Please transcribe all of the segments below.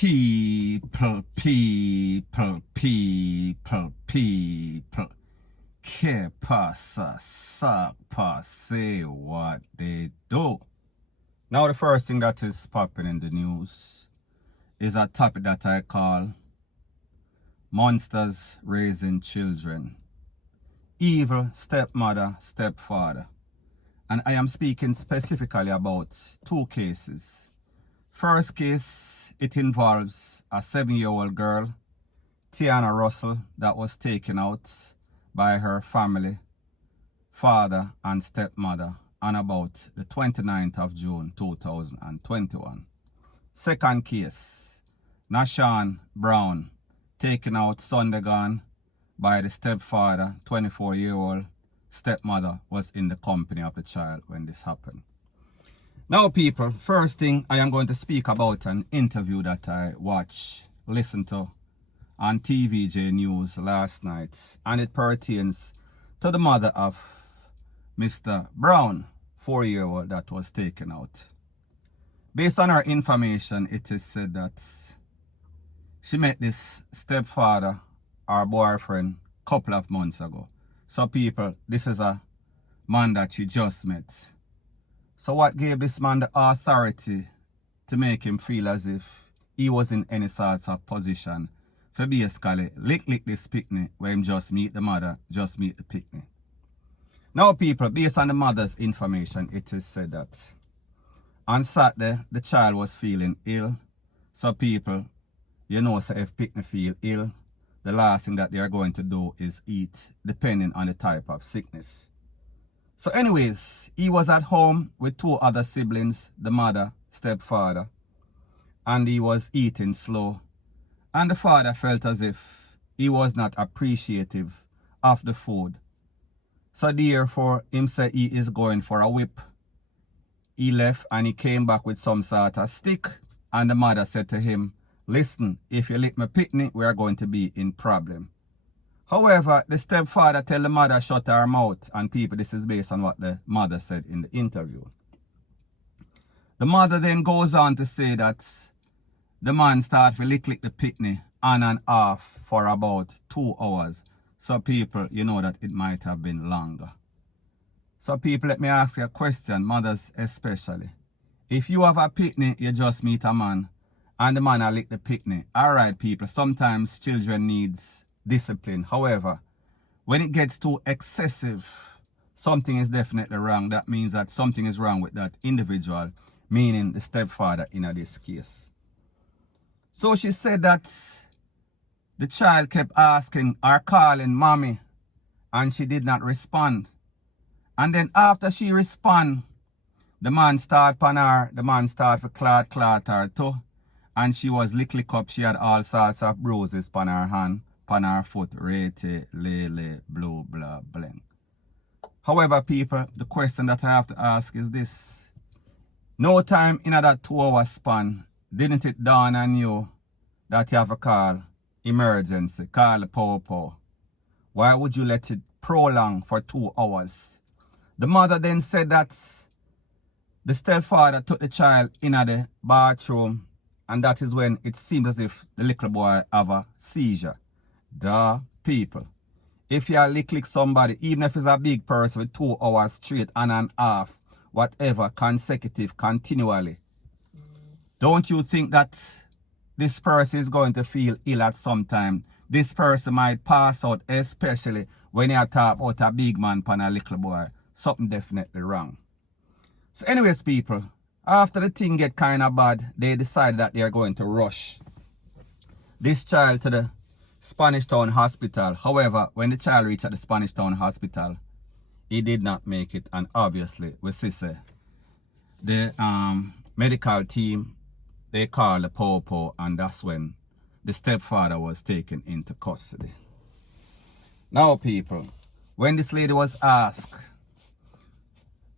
People. Que pasa, suck, pass, say what they do. Now the first thing that is popping in the news is a topic that I call monsters raising children. Evil stepmother, stepfather. And I am speaking specifically about two cases. First case, it involves a 7-year-old girl, Tiana Russell, that was taken out by her family, father and stepmother on about the 29th of June 2021. Second case, Nashawn Brown, taken out Sunday gone by the stepfather, 24-year-old stepmother was in the company of the child when this happened. Now people, first thing I am going to speak about an interview that I listened to on TVJ News last night, and it pertains to the mother of Mr. Brown, 4-year-old that was taken out. Based on her information, it is said that she met this stepfather, her boyfriend, a couple of months ago. So people, this is a man that she just met. So what gave this man the authority to make him feel as if he was in any sort of position for basically lick this picnic where him just meet the mother, just meet the picnic? Now people, based on the mother's information, it is said that on Saturday, the child was feeling ill. So people, you know, so if picnic feel ill, the last thing that they are going to do is eat, depending on the type of sickness. So anyways, he was at home with 2 other siblings, the mother, stepfather, and he was eating slow. And the father felt as if he was not appreciative of the food. So therefore, him said he is going for a whip. He left and he came back with some sort of stick. And the mother said to him, listen, if you lick my picnic, we are going to be in problem. However, the stepfather tell the mother shut her mouth, and people, this is based on what the mother said in the interview. The mother then goes on to say that the man started to lick the picnic on and off for about 2 hours. So people, you know that it might have been longer. So people, let me ask you a question, mothers especially. If you have a picnic, you just meet a man, and the man will lick the picnic. Alright people, sometimes children needs discipline. However, when it gets too excessive, something is definitely wrong. That means that something is wrong with that individual, meaning the stepfather in this case. So she said that the child kept asking or calling mommy, and she did not respond. And then after she respond, the man started upon her, the man started to clot her too. And she was lick up. She had all sorts of bruises upon her hand, upon her foot, rete, lele, blue, blah, blank. However, people, the question that I have to ask is this. No time in that 2-hour span, didn't it dawn on you that you have to call emergency, call the popo? Why would you let it prolong for 2 hours? The mother then said that the stepfather took the child in the bathroom, and that is when it seemed as if the little boy have a seizure. Duh, people. If you lick somebody, even if it's a big person with 2 hours straight on and off, whatever, consecutive, continually, don't you think that this person is going to feel ill at some time? This person might pass out, especially when you talk about a big man upon a little boy. Something definitely wrong. So anyways, people, after the thing get kind of bad, they decided that they are going to rush this child to the Spanish Town Hospital. However, when the child reached at the Spanish Town Hospital, he did not make it. And obviously, we see the medical team, they called the popo, and that's when the stepfather was taken into custody. Now, people, when this lady was asked,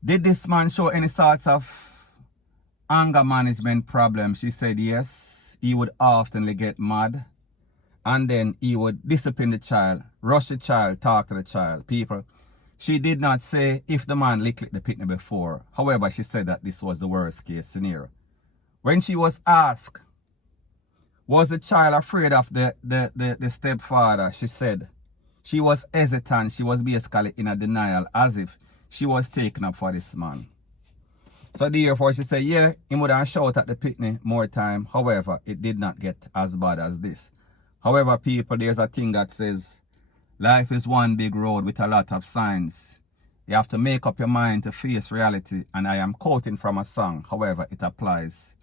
did this man show any sorts of anger management problem, she said yes. He would often get mad, and then he would discipline the child, rush the child, talk to the child. People, she did not say if the man licked the picnic before. However, she said that this was the worst case scenario. When she was asked Was the child afraid of the stepfather? She said. She was hesitant. She was basically in a denial, as if she was taken up for this man. So therefore she said, yeah, he would have shouted at the pitney more time. However, it did not get as bad as this. However, people, there's a thing that says, life is one big road with a lot of signs. You have to make up your mind to face reality. And I am quoting from a song. However, it applies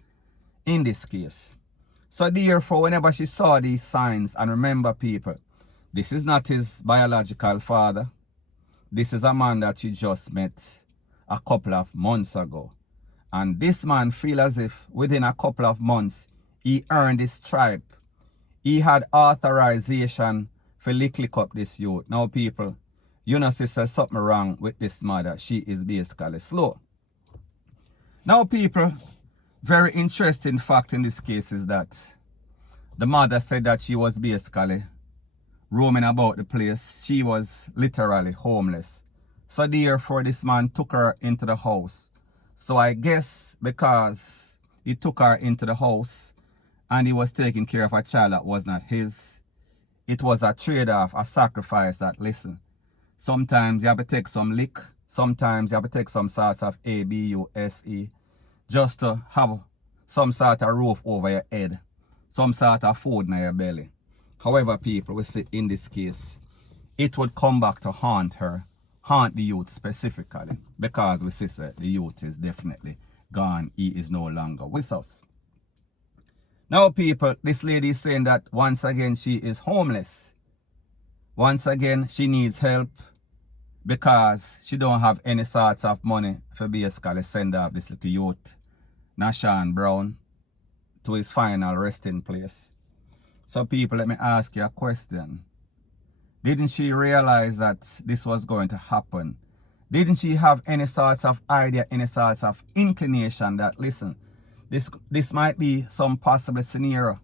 in this case. So therefore, whenever she saw these signs, and remember people, this is not his biological father. This is a man that she just met a couple of months ago. And this man feel as if within a couple of months, he earned his stripe. He had authorization for lick up this youth. Now people, you know sister, something wrong with this mother. She is basically slow. Now people, very interesting fact in this case is that the mother said that she was basically roaming about the place. She was literally homeless. So therefore this man took her into the house. So I guess because he took her into the house and he was taking care of a child that was not his, it was a trade-off, a sacrifice that, listen, sometimes you have to take some lick, sometimes you have to take some sorts of ABUSE just to have some sort of roof over your head, some sort of food in your belly. However, people, we see in this case, it would come back to haunt her, haunt the youth specifically, because we see that the youth is definitely gone. He is no longer with us. Now, people, this lady is saying that once again, she is homeless. Once again, she needs help because she don't have any sorts of money for basically send off this little youth, Nashan Brown, to his final resting place. So people, let me ask you a question. Didn't she realize that this was going to happen? Didn't she have any sorts of idea, any sorts of inclination that, listen, this might be some possible scenario?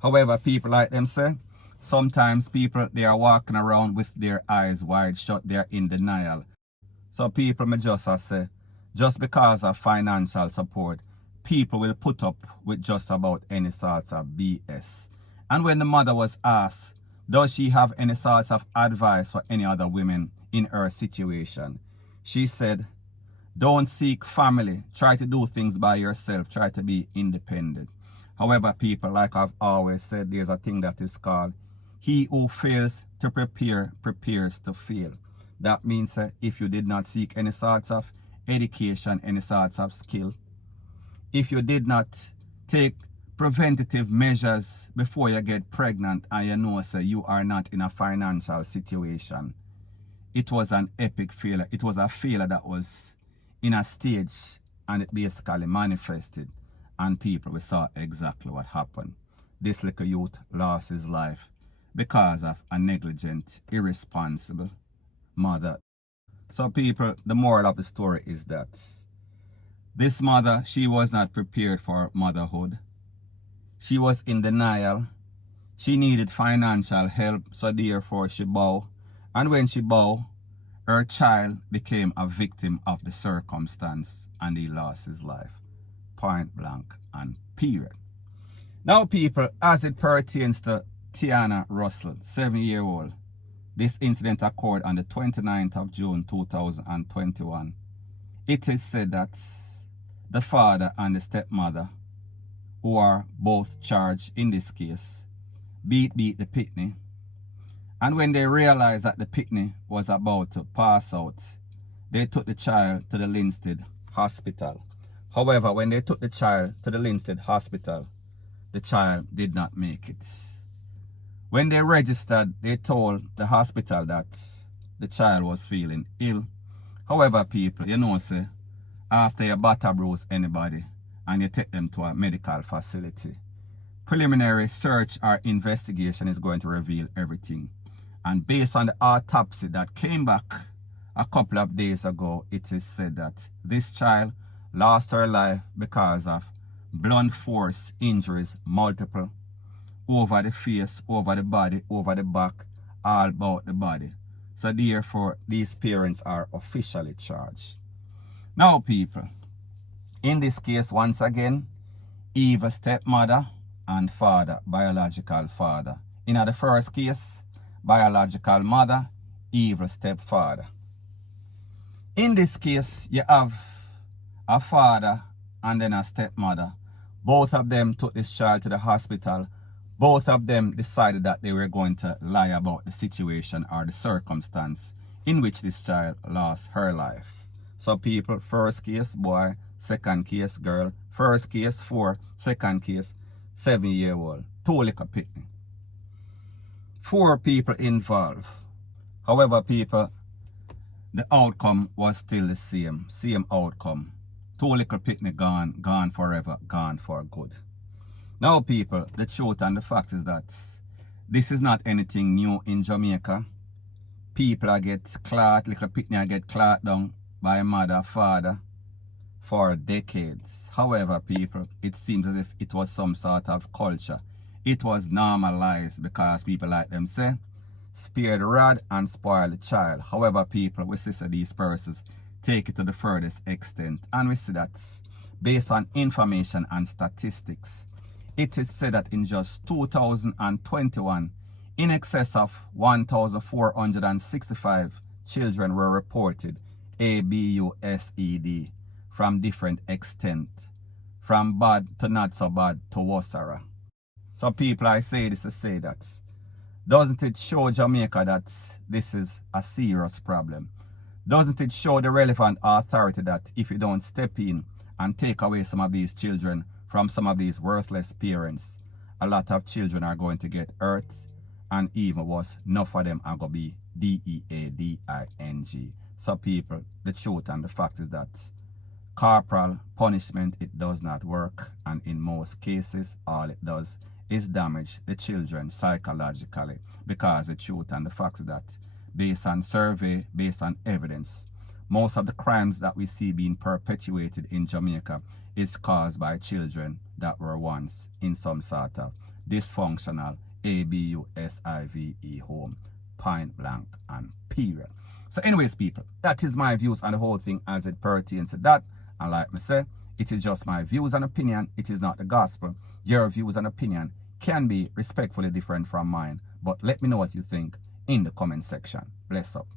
However, people like them say, sometimes people, they are walking around with their eyes wide shut, they're in denial. So people may just say, just because of financial support, people will put up with just about any sorts of BS. And when the mother was asked, does she have any sorts of advice for any other women in her situation? She said, don't seek family. Try to do things by yourself. Try to be independent. However, people, like I've always said, there's a thing that is called, he who fails to prepare, prepares to fail. That means if you did not seek any sorts of education, any sorts of skill, if you did not take preventative measures before you get pregnant and you know you are not in a financial situation, it was an epic failure. It was a failure that was in a stage and it basically manifested, and people, we saw exactly what happened. This little youth lost his life because of a negligent, irresponsible mother. So people, the moral of the story is that this mother, she was not prepared for motherhood. She was in denial. She needed financial help, so therefore she bowed. And when she bowed, her child became a victim of the circumstance and he lost his life. Point blank and period. Now people, as it pertains to Tiana Russell, 7-year-old, this incident occurred on the 29th of June 2021. It is said that the father and the stepmother, who are both charged in this case, beat the pitney. And when they realized that the pitney was about to pass out, they took the child to the Linstead Hospital. However, when they took the child to the Linstead Hospital, the child did not make it. When they registered, they told the hospital that the child was feeling ill. However, people, you know, say, after you batter bruise anybody and you take them to a medical facility, preliminary search or investigation is going to reveal everything. And based on the autopsy that came back a couple of days ago, it is said that this child lost her life because of blunt force injuries, multiple, over the face, over the body, over the back, all about the body. So therefore, these parents are officially charged. Now people, in this case, once again, Eva's stepmother and father, biological father. In the first case, biological mother, evil stepfather. In this case, you have a father and then a stepmother. Both of them took this child to the hospital. Both of them decided that they were going to lie about the situation or the circumstance in which this child lost her life. So people, first case boy, second case girl, first case 4, second case 7-year-old, 2 little pitney. 4 people involved. However, people, the outcome was still the same outcome. 2 little pitney gone forever, gone for good. Now people, the truth and the fact is that this is not anything new in Jamaica. People are get clot, little pitney are get clot down by mother, father for decades. However, people, it seems as if it was some sort of culture. It was normalized because people like them say, spare the rod and spoil the child. However, people, we see these persons take it to the furthest extent. And we see that based on information and statistics, it is said that in just 2021, in excess of 1,465 children were reported ABUSED from different extent, from bad to not so bad to worser. So people, I say this to say that, doesn't it show Jamaica that this is a serious problem? Doesn't it show the relevant authority that if you don't step in and take away some of these children from some of these worthless parents, a lot of children are going to get hurt, and even worse, enough of them are going to be DEADING. So people, the truth and the fact is that corporal punishment, it does not work, and in most cases, all it does is damage the children psychologically, because the truth and the fact is that based on survey, based on evidence, most of the crimes that we see being perpetuated in Jamaica is caused by children that were once in some sort of dysfunctional ABUSIVE home, point blank and period. So anyways, people, that is my views on the whole thing as it pertains to that. And like I said, it is just my views and opinion. It is not the gospel. Your views and opinion can be respectfully different from mine, but let me know what you think in the comment section. Bless up.